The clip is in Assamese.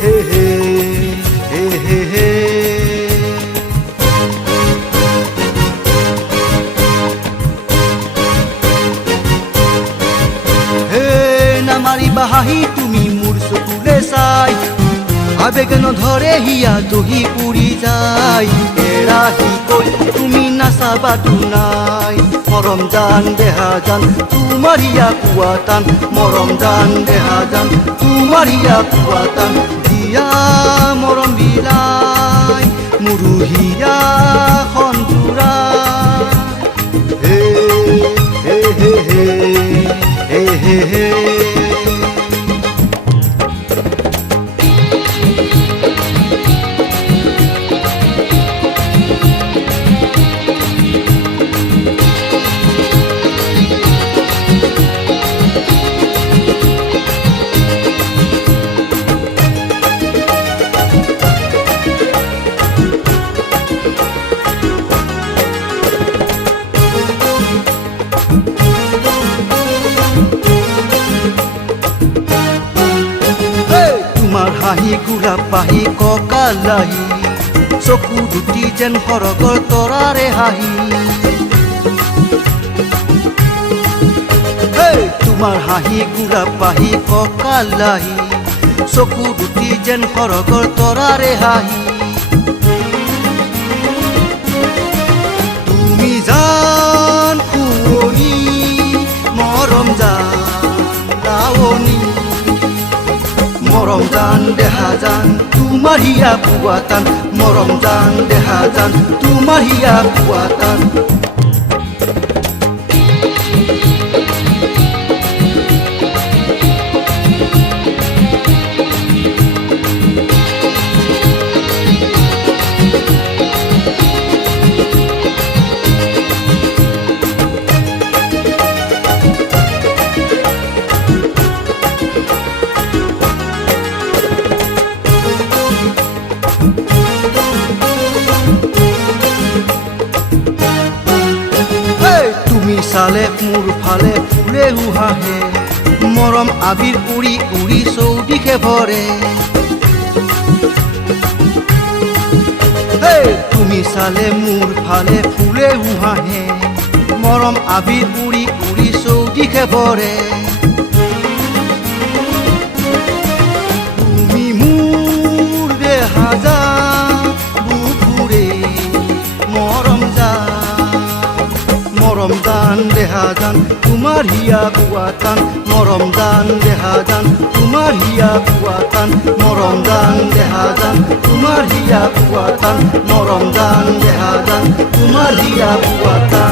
হে হে হে হে হে হে নামাৰিবা হাঁহি তুমি মোৰ চকুলে চাই আবেগ নধৰে হিয়া দহি উৰি যায় এৰাহি কৈ তুমি নাচাবাতো নাই মৰম জান দেহা জান তোমাৰ হিয়া কুৱাটান মৰম জান দেহা জান তোমাৰ হিয়া কুৱাটান হিয়া মৰম বিলাই মোৰো হিয়া সন্তুৰা হে হে হে হে হে হে হাঁহি গোলাপ পাহি ককালাহি চকু দুটি যেন সৰগৰ তৰাৰে হাঁহি তোমাৰ হাঁহি গোলাপ পাহি ককালাহি চকু দুটি যেন সৰগৰ তৰাৰে হাঁহি তুমি জান শুৱনি মৰম জান লাৱনি মৰম জান দেহা জান তোমাৰ হিয়া কুৱাটান মৰম জান দেহা জান তোমাৰ হিয়া কুৱাটান চালে মোৰ ফালে ফুলে উহাহে মৰম আবিৰ উৰি উৰি চৌদিশে ভৰে তুমি চালে মোৰ ফালে ফুলে উহাহে মৰম আবিৰ উৰি উৰি চৌদিশে ভৰে তুমি মোৰ দেহা জান বুকুৰে মৰম জান মৰম জান দেহা জান তোমাৰ হিয়া কুৱাটান মৰম জান দেহা জান তোমাৰ হিয়া কুৱাটান মৰম জান দেহা জান তোমাৰ হিয়া কুৱাটান মৰম জান দেহা জান তোমাৰ হিয়া কুৱাটান